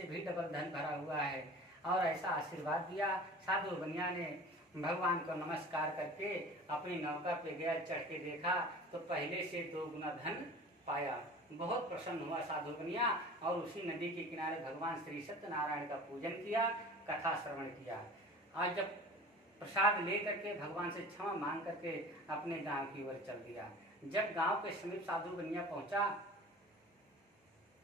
से भी डबल धन भरा हुआ है। और ऐसा आशीर्वाद दिया। साधु बनिया ने भगवान को नमस्कार करके अपनी नौका पे गया, चढ़ के देखा तो पहले से 2 गुना धन पाया। बहुत प्रसन्न हुआ साधु बनिया और उसी नदी के किनारे भगवान श्री सत्यनारायण का पूजन किया, कथा श्रवण किया। आज जब प्रसाद ले करके भगवान से क्षमा मांग करके अपने गांव की ओर चल दिया। जब गांव के समीप साधु बनिया पहुंचा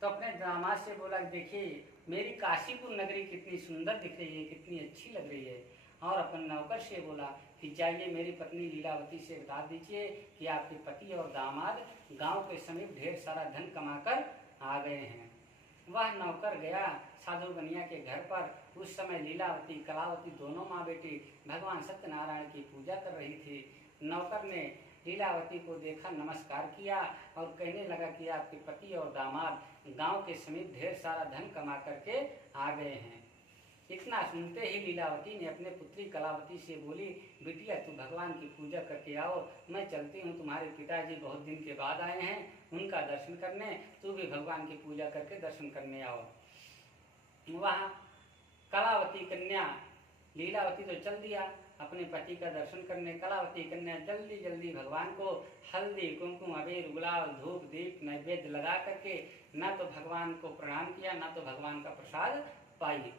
तो अपने दामाद से बोला, देखिए मेरी काशीपुर नगरी कितनी सुंदर दिख रही है, कितनी अच्छी लग रही है। और अपन नौकर से बोला कि जाइए मेरी पत्नी लीलावती से बता दीजिए कि आपके पति और दामाद गांव के समीप ढेर सारा धन कमाकर आ गए हैं। वह नौकर गया साधु बनिया के घर पर। उस समय लीलावती कलावती दोनों माँ बेटी भगवान सत्यनारायण की पूजा कर रही थी। नौकर ने लीलावती को देखा, नमस्कार किया और कहने लगा कि आपके पति और दामाद गांव के समीप ढेर सारा धन कमा करके आ गए हैं। इतना सुनते ही लीलावती ने अपने पुत्री कलावती से बोली, बिटिया तू भगवान की पूजा करके आओ, मैं चलती हूँ, तुम्हारे पिताजी बहुत दिन के बाद आए हैं उनका दर्शन करने, तू भी भगवान की पूजा करके दर्शन करने आओ। वहाँ कलावती कन्या लीलावती तो चल दिया अपने पति का दर्शन करने। कलावती कन्या जल्दी जल्दी भगवान को हल्दी कुमकुम अबीर गुलाल धूप दीप नैवेद्य लगा करके ना तो भगवान को प्रणाम किया, ना तो भगवान का प्रसाद पाई।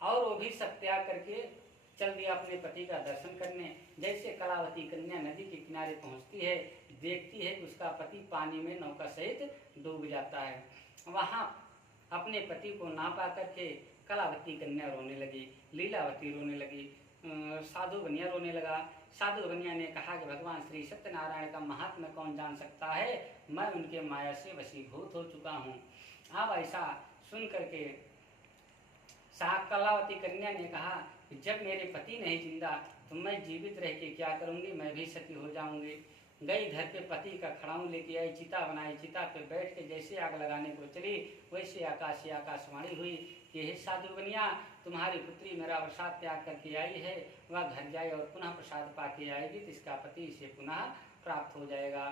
और वो भी सब त्याग करके चल दिया अपने पति का दर्शन करने। जैसे कलावती कन्या नदी के किनारे पहुंचती है, देखती है कि उसका पति पानी में नौका सहित डूब जाता है। वहां अपने पति को ना पा करके कलावती कन्या रोने लगी, लीलावती रोने लगी, साधु बनिया रोने लगा। साधु बनिया ने कहा कि भगवान श्री सत्यनारायण का महात्म्य कौन जान सकता है, मैं उनके माया से वशीभूत हो चुका हूँ। अब ऐसा सुन करके कलावती कन्या ने कहा कि जब मेरे पति नहीं जिंदा तो मैं जीवित रह के क्या करूंगी, मैं भी सती हो जाऊंगी। गई घर पे पति का खड़ाऊं लेके आई, चिता बनाई, चिता पे बैठ के जैसे आग लगाने को चली वैसे आकाश से आकाशवाणी हुई कि हे साधु बनिया, तुम्हारी पुत्री मेरा प्रसाद त्याग करके आई है, वह घर जाए और पुनः प्रसाद पाके आएगी तो इसका पति इसे पुनः प्राप्त हो जाएगा।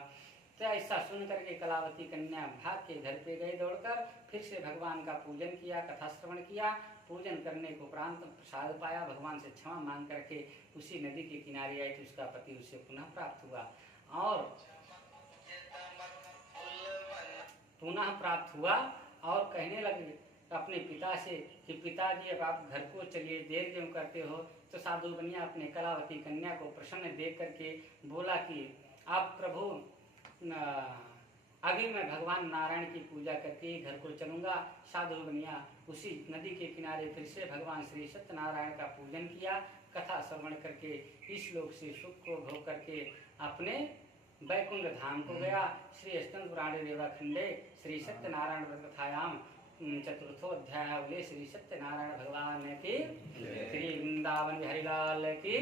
तो ऐसा सुन करके कलावती कन्या भाग के घर पे गए दौड़कर, फिर से भगवान का पूजन किया, कथा श्रवण किया। पूजन करने को उपरांत प्रसाद पाया, भगवान से क्षमा मांग करके उसी नदी के किनारे आई तो उसका पति उसे पुनः प्राप्त हुआ और और कहने लगे अपने पिता से कि पिताजी अब आप घर को चलिए, देर क्यों करते हो। तो साधु बनिया अपने कलावती कन्या को प्रसन्न देख करके बोला कि आप प्रभु अभी मैं भगवान नारायण की पूजा करके घर को चलूंगा। साधु बनिया उसी नदी के किनारे फिर से भगवान श्री सत्यनारायण का पूजन किया, कथा श्रवण करके इस लोक से सुख को भोग करके अपने वैकुंठ धाम को गया। श्री स्कंद पुराणे रेवा खंडे श्री सत्यनारायण कथायाम चतुर्थो अध्याय श्री सत्यनारायण भगवान की, श्री वृंदावन हरिलाल की।